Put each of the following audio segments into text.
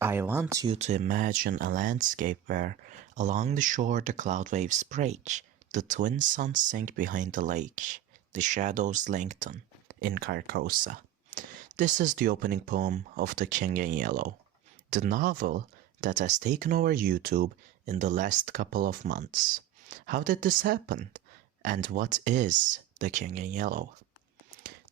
I want you to imagine a landscape where, along the shore, the cloud waves break, the twin suns sink behind the lake, the shadows lengthen in Carcosa. This is the opening poem of The King in Yellow, the novel that has taken over YouTube in the last couple of months. How did this happen? And what is The King in Yellow?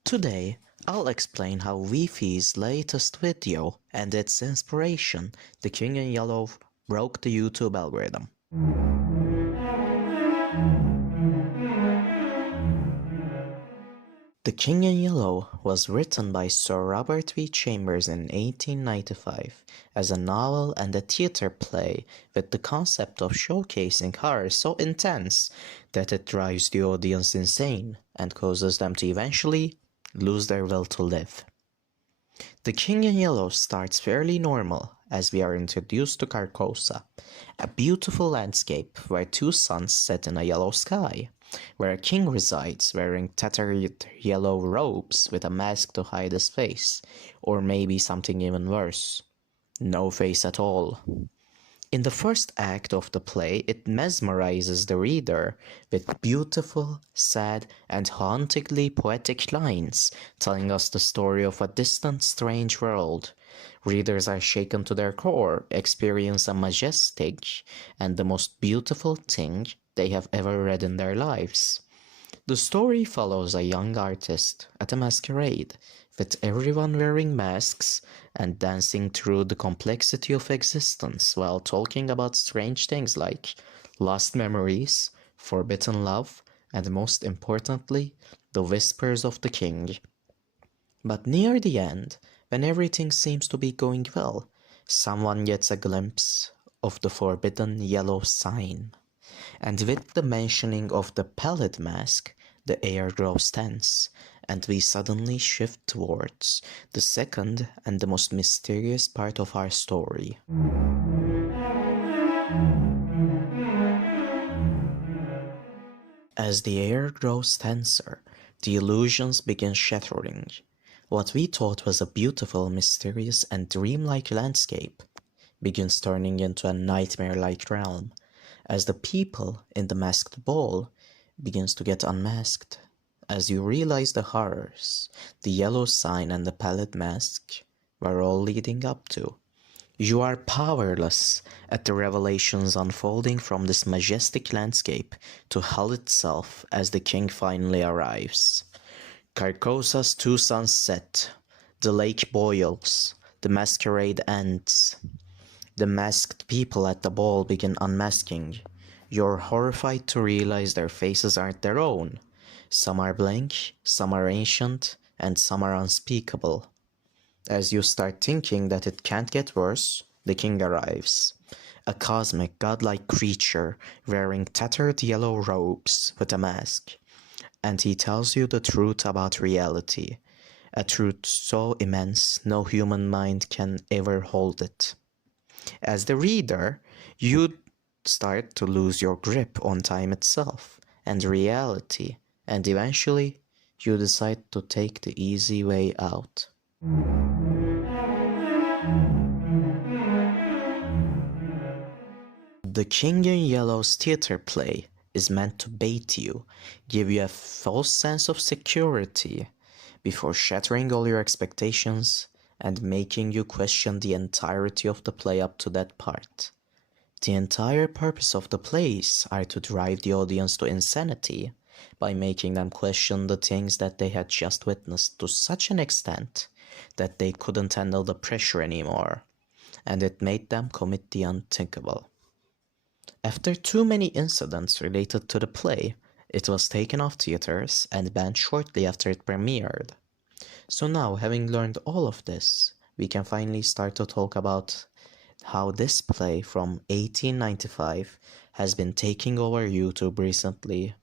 Today, I'll explain how Wifies' latest video and its inspiration, The King in Yellow, broke the YouTube algorithm. The King in Yellow was written by Sir Robert V. Chambers in 1895 as a novel and a theatre play with the concept of showcasing horror so intense that it drives the audience insane and causes them to eventually lose their will to live. The King in Yellow starts fairly normal as we are introduced to Carcosa, a beautiful landscape where two suns set in a yellow sky, where a king resides wearing tattered yellow robes with a mask to hide his face, or maybe something even worse, no face at all. In the first act of the play, it mesmerizes the reader with beautiful, sad, and hauntingly poetic lines telling us the story of a distant, strange world. Readers are shaken to their core, experience a majestic and the most beautiful thing they have ever read in their lives. The story follows a young artist at a masquerade, with everyone wearing masks and dancing through the complexity of existence while talking about strange things like lost memories, forbidden love, and most importantly, the whispers of the king. But near the end, when everything seems to be going well, someone gets a glimpse of the forbidden yellow sign. And with the mentioning of the pallid mask, the air grows tense, and we suddenly shift towards the second and the most mysterious part of our story. As the air grows tenser, the illusions begin shattering. What we thought was a beautiful, mysterious, and dreamlike landscape begins turning into a nightmare-like realm, as the people in the masked ball begins to get unmasked. As you realize the horrors the yellow sign and the pallid mask were all leading up to. You are powerless at the revelations unfolding from this majestic landscape to hell itself as the king finally arrives. Carcosa's two suns set, the lake boils, the masquerade ends. The masked people at the ball begin unmasking. You're horrified to realize their faces aren't their own. Some are blank, some are ancient, and some are unspeakable. As you start thinking that it can't get worse, the king arrives. A cosmic, godlike creature wearing tattered yellow robes with a mask. And he tells you the truth about reality. A truth so immense no human mind can ever hold it. As the reader, you start to lose your grip on time itself and reality, and eventually you decide to take the easy way out. The King in Yellow's theater play is meant to bait you, give you a false sense of security, before shattering all your expectations and making you question the entirety of the play up to that part. The entire purpose of the plays are to drive the audience to insanity by making them question the things that they had just witnessed to such an extent that they couldn't handle the pressure anymore, and it made them commit the unthinkable. After too many incidents related to the play, it was taken off theaters and banned shortly after it premiered. So now, having learned all of this, we can finally start to talk about how this play from 1895 has been taking over YouTube recently.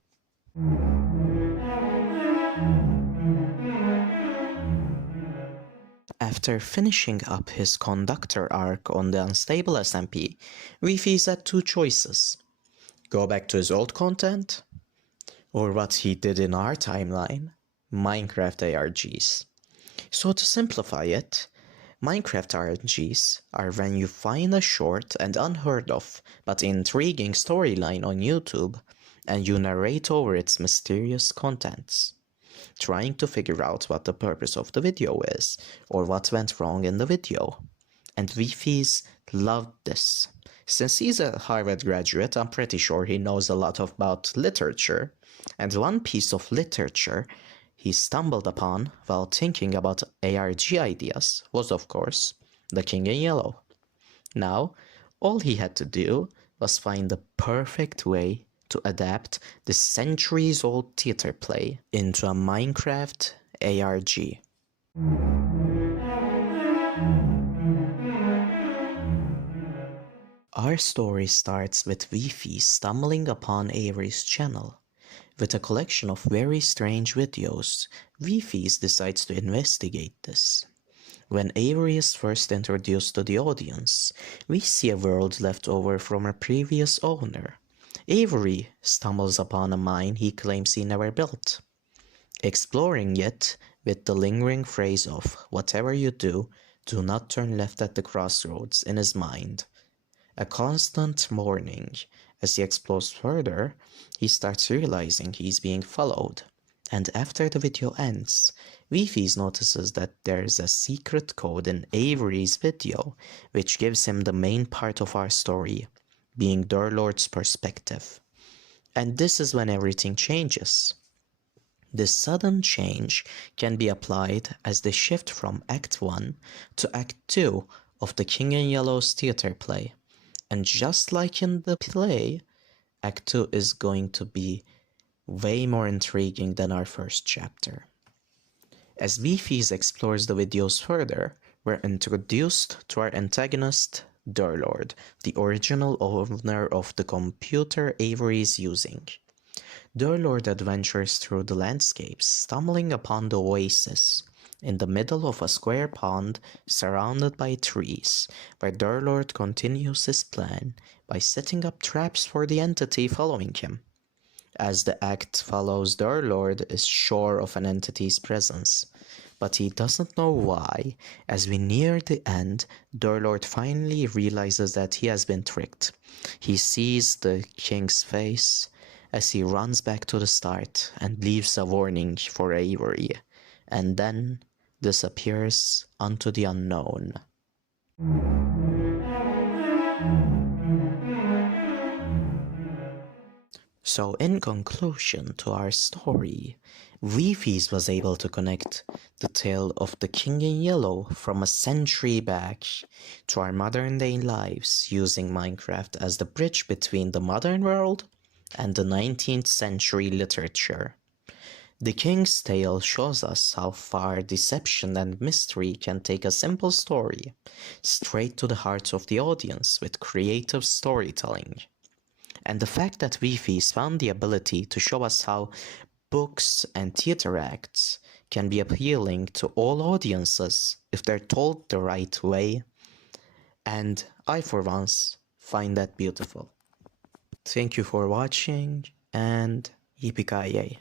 After finishing up his conductor arc on the unstable SMP, Wifies had two choices: go back to his old content, or what he did in our timeline, Minecraft ARGs. So to simplify it, Minecraft RNGs are when you find a short and unheard of but intriguing storyline on YouTube and you narrate over its mysterious contents, trying to figure out what the purpose of the video is or what went wrong in the video. And Wifies loved this. Since he's a Harvard graduate, I'm pretty sure he knows a lot about literature, and one piece of literature he stumbled upon while thinking about ARG ideas was, of course, The King in Yellow. Now, all he had to do was find the perfect way to adapt the centuries-old theater play into a Minecraft ARG. Our story starts with Wifies stumbling upon Avery's channel. With a collection of very strange videos, Wifies decides to investigate this. When Avery is first introduced to the audience, we see a world left over from a previous owner. Avery stumbles upon a mine he claims he never built. Exploring it with the lingering phrase of "whatever you do, do not turn left at the crossroads" in his mind. A constant mourning. As he explores further, he starts realizing he's being followed. And after the video ends, Wifies notices that there's a secret code in Avery's video, which gives him the main part of our story, being Durlord's perspective. And this is when everything changes. This sudden change can be applied as the shift from Act 1 to Act 2 of the King in Yellow's theater play. And just like in the play, Act 2 is going to be way more intriguing than our first chapter. As Wifies explores the videos further, we're introduced to our antagonist, Durlord, the original owner of the computer Avery is using. Durlord adventures through the landscapes, stumbling upon the oasis, in the middle of a square pond surrounded by trees, where Durlord continues his plan by setting up traps for the entity following him. As the act follows, Durlord is sure of an entity's presence, but he doesn't know why. As we near the end, Durlord finally realizes that he has been tricked. He sees the king's face as he runs back to the start and leaves a warning for Avery, and then disappears unto the unknown. So in conclusion to our story, Wifies was able to connect the tale of the King in Yellow from a century back to our modern day lives using Minecraft as the bridge between the modern world and the 19th century literature. The King's Tale shows us how far deception and mystery can take a simple story straight to the hearts of the audience with creative storytelling. And the fact that Wifies found the ability to show us how books and theater acts can be appealing to all audiences if they're told the right way, and I for once find that beautiful. Thank you for watching, and yippee-ki-yay.